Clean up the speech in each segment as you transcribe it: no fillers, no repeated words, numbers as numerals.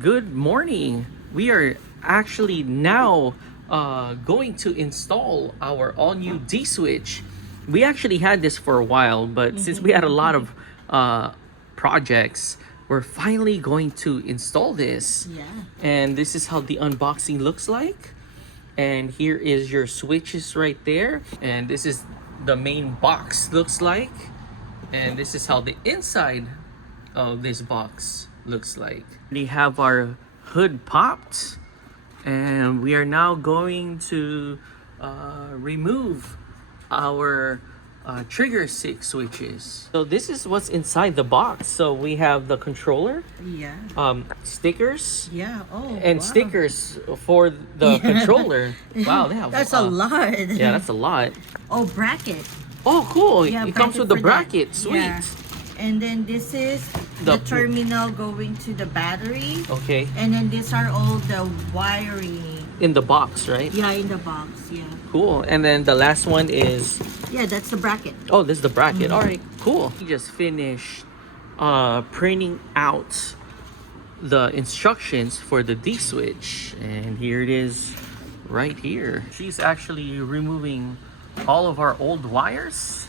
Good morning. We are actually now going to install our all-new D-switch. We actually had this for a while, but since we had a lot of projects, we're finally going to install this. Yeah. And this is how the unboxing looks like. And here is your switches right there. And this is the main box looks like. And this is how the inside of this box looks like. We have our hood popped, and we are now going to remove our trigger 6 switches. So this is what's inside the box. So we have the controller, Yeah. stickers, Yeah. Oh. and wow. stickers for the controller. Wow, they have That's a lot. Yeah, that's a lot. Oh, bracket. Oh, cool. Yeah, It comes bracket with the for bracket. that. Sweet. Yeah. And then this is The- the terminal going to the battery. Okay. And then these are all the wiring. In the box, right? Yeah, in the box. Yeah. Cool. And then the last one is, Yeah, that's the bracket. oh, this is the bracket. All right, cool. We just finished printing out the instructions for the D switch, and here it is right here. She's actually removing all of our old wires,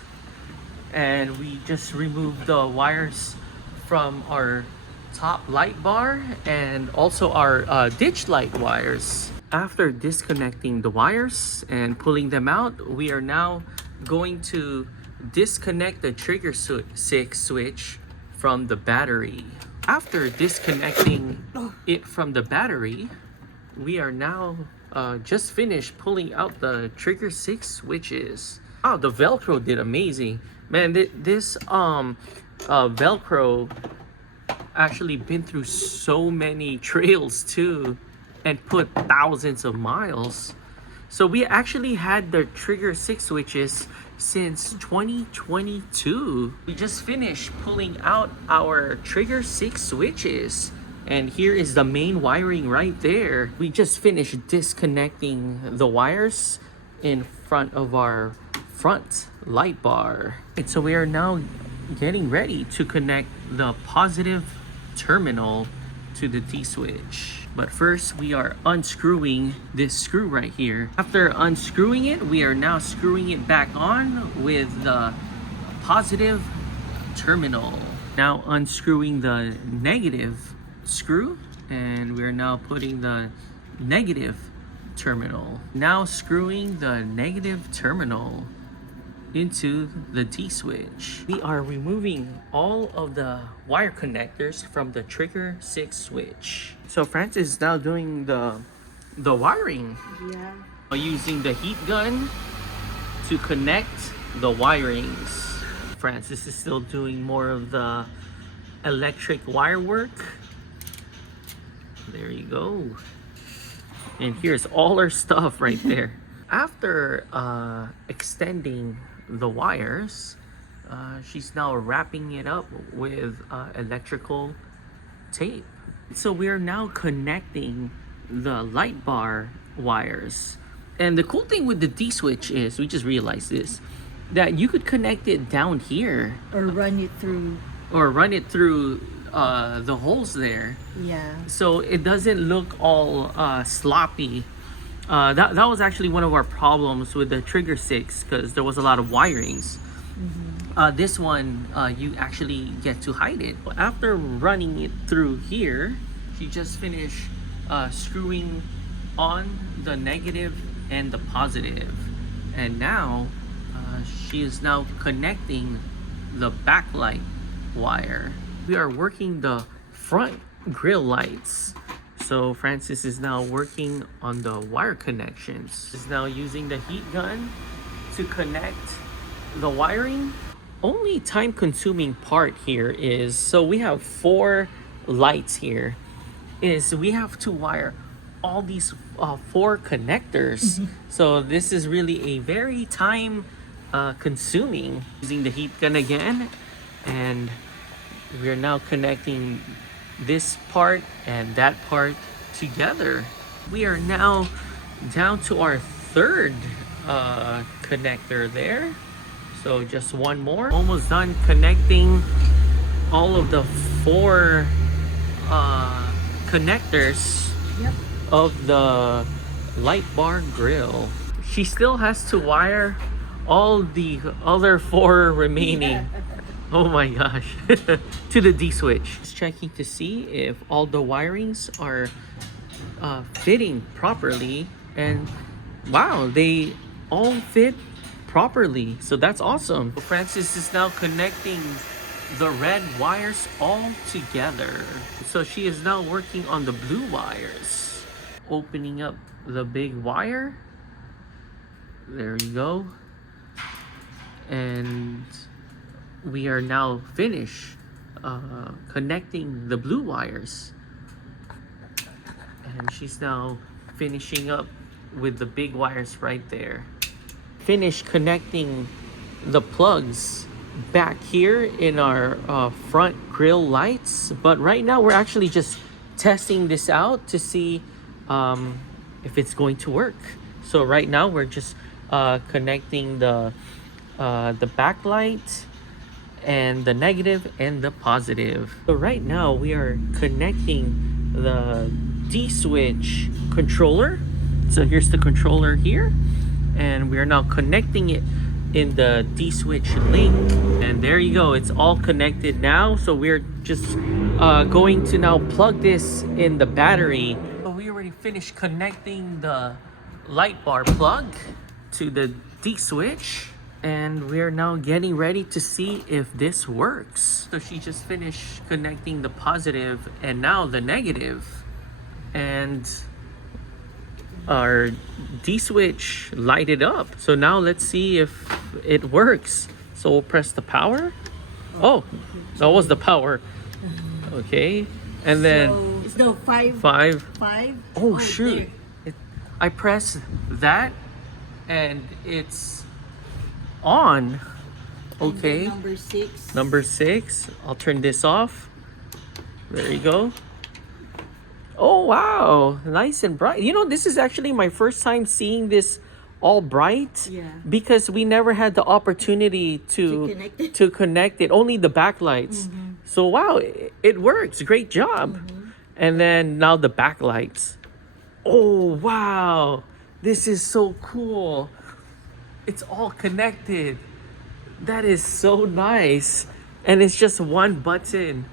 and we just removed the wires from our top light bar and also our ditch light wires. After disconnecting the wires and pulling them out, we are now going to disconnect the trigger 6 switch from the battery. After disconnecting it from the battery, we are now just finished pulling out the trigger 6 switches. Oh, the Velcro did amazing. Man, this Velcro actually been through so many trails too, and put thousands of miles. So we actually had the trigger 6 switches since 2022. We just finished pulling out our trigger 6 switches, and here is the main wiring right there. We just finished disconnecting the wires in front of our front light bar. And so we are now getting ready to connect the positive terminal to the D switch. But first, we are unscrewing this screw right here. After unscrewing it, we are now screwing it back on with the positive terminal. Now unscrewing the negative screw, and we're now putting the negative terminal. Now screwing the negative terminal into the D switch. We are removing all of the wire connectors from the trigger 6 switch. So Francis is now doing the wiring. Yeah. Using the heat gun to connect the wirings. Francis is still doing more of the electric wire work. There you go. And here's all our stuff right there. After extending the wires, she's now wrapping it up with electrical tape. So we are now connecting the light bar wires. And the cool thing with the D switch is, we just realized this, that you could connect it down here Or run it through. the holes there. Yeah. So it doesn't look all sloppy. That was actually one of our problems with the trigger 6, because there was a lot of wirings. This one, you actually get to hide it. After running it through here, she just finished screwing on the negative and the positive. And now, she is now connecting the backlight wire. We are working the front grill lights. So Francis is now working on the wire connections. She's now using the heat gun to connect the wiring. Only time consuming part here is, so we have 4 lights here, is we have to wire all these 4 connectors. So this is really a very time consuming. Using the heat gun again, and we're now connecting this part and that part together. We are now down to our 3rd connector there. So just one more. Almost done connecting all of the 4 connectors Yep. of the light bar grill. She still has to wire all the other 4 remaining. Oh my gosh. To the D switch. Just checking to see if all the wirings are fitting properly, and wow, they all fit properly, so that's awesome. Francis is now connecting the red wires all together, so she is now working on the blue wires. Opening up the big wire, there you go, and we are now finished connecting the blue wires, and she's now finishing up with the big wires right there. Finished connecting the plugs back here in our front grill lights, but right now we're actually just testing this out to see if it's going to work. So right now we're just connecting the backlight and the negative and the positive. So right now we are connecting the D switch controller. So here's the controller here, and we are now connecting it in the D switch link, and there you go, it's all connected now. So we're just going to now plug this in the battery. So we already finished connecting the light bar plug to the D switch, and we're now getting ready to see if this works. So she just finished connecting the positive and now the negative, and our D switch lighted up. So now let's see if it works. So we'll press the power. Oh, that was the power. Okay, and then So 5. 5. Oh shoot! There. I press that, and it's on. And Okay. then number 6. Number 6. I'll turn this off. There you go. Oh wow, nice and bright. You know, this is actually my first time seeing this all bright. Yeah. Because we never had the opportunity to connect it. Only the backlights. So wow, it works. Great job. And then now the backlights. Oh wow, this is so cool. It's all connected. That is so nice. And it's just one button.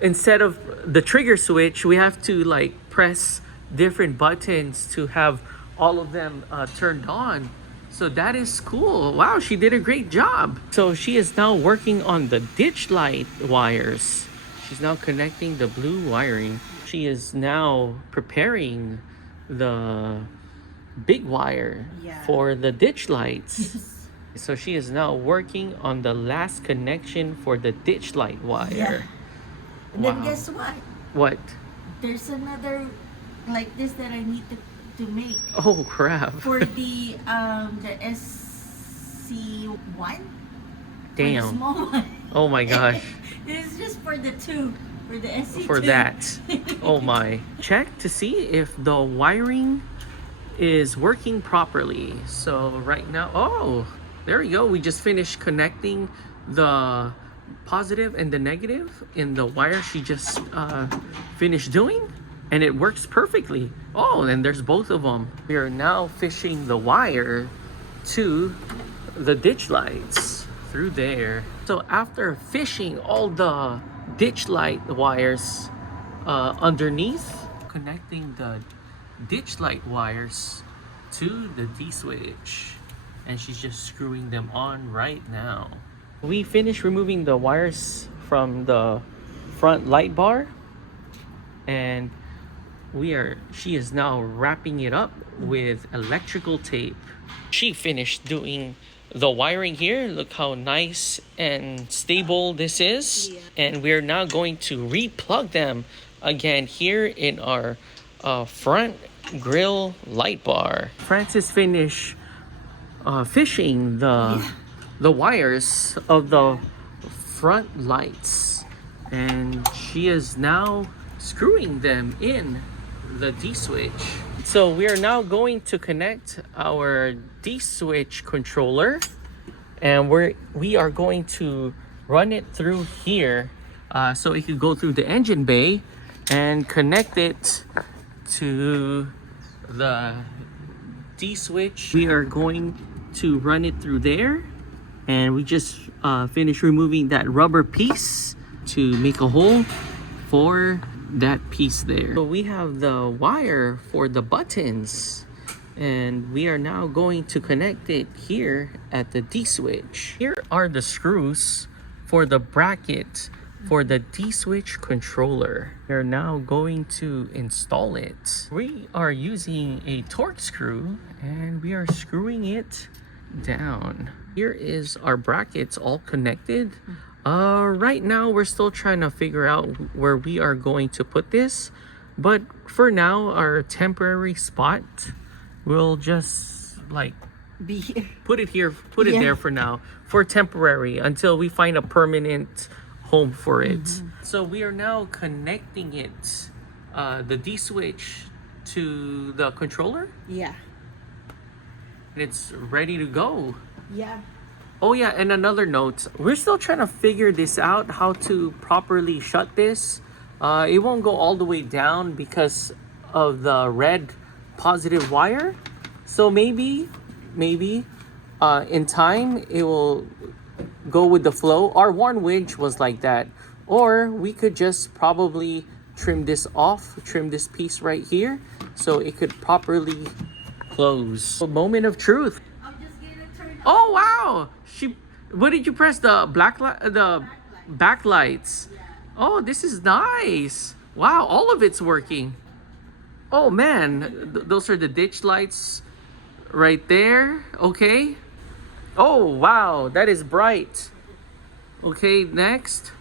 Instead of the trigger switch, we have to like press different buttons to have all of them turned on. So that is cool. Wow, she did a great job. So she is now working on the ditch light wires. She's now connecting the blue wiring. She is now preparing the big wire for the ditch lights. So she is now working on the last connection for the ditch light wire. Yeah. And then guess what? What? There's another like this that I need to make Oh crap. for the SC1. Damn. For the small one. Oh my gosh. This is just for the 2. For the SC2. For that. Oh my. Check to see if the wiring is working properly. So right now, oh, there we go. We just finished connecting the positive and the negative in the wire she just finished doing, and it works perfectly. Oh, and there's both of them. We are now fishing the wire to the ditch lights through there. So after fishing all the ditch light wires underneath, connecting the ditch light wires to the D switch, and she's just screwing them on right now. We finished removing the wires from the front light bar, and she is now wrapping it up with electrical tape. She finished doing the wiring here. Look how nice and stable this is. Yeah. And we're now going to re-plug them again here in our front grill light bar. Francis finished fishing the wires of the front lights, and she is now screwing them in the D switch. So we are now going to connect our D switch controller, and we are going to run it through here so it could go through the engine bay, and connect it to the D switch. We are going to run it through there, and we just finished removing that rubber piece to make a hole for that piece there. So we have the wire for the buttons, and we are now going to connect it here at the D switch. Here are the screws for the bracket for the D switch controller. We're now going to install it. We are using a torque screw, and we are screwing it down. Here is our brackets all connected. Right now we're still trying to figure out where we are going to put this, but for now our temporary spot will just like Be here. put it here, put it there for now, for temporary, until we find a permanent home for it. So we are now connecting it, the D switch, to the controller, Yeah. and it's ready to go. Yeah. Oh yeah, and another note, we're still trying to figure this out, how to properly shut this. It won't go all the way down because of the red positive wire. So maybe in time it will go with the flow. Our one winch was like that. Or we could just probably trim this off, trim this piece right here, so it could properly close. A moment of truth. I'm just gonna turn Oh wow! What did you press? The backlights. Oh, this is nice. Wow, all of it's working. Oh man, those are the ditch lights right there. Okay. Oh wow, that is bright. Okay, next.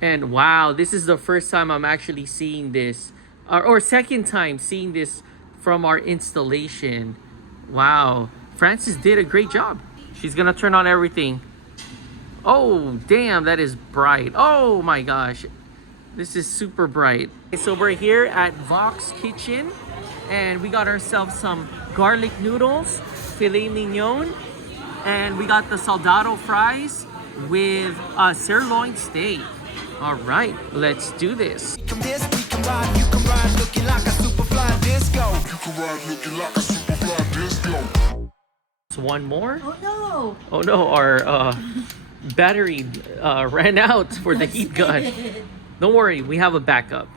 And wow, this is the first time I'm actually seeing this, or second time seeing this from our installation. Wow, Francis did a great job. She's gonna turn on everything. Oh damn, that is bright. Oh my gosh, this is super bright. Okay, so we're here at Vox Kitchen, and we got ourselves some garlic noodles, filet mignon, and we got the soldado fries with sirloin steak. All right, let's do this. We can ride, you can ride looking like a super fly disco. You can ride looking like a super fly disco. So one more. Oh no. Oh no, our battery ran out for the heat gun. Don't worry, we have a backup.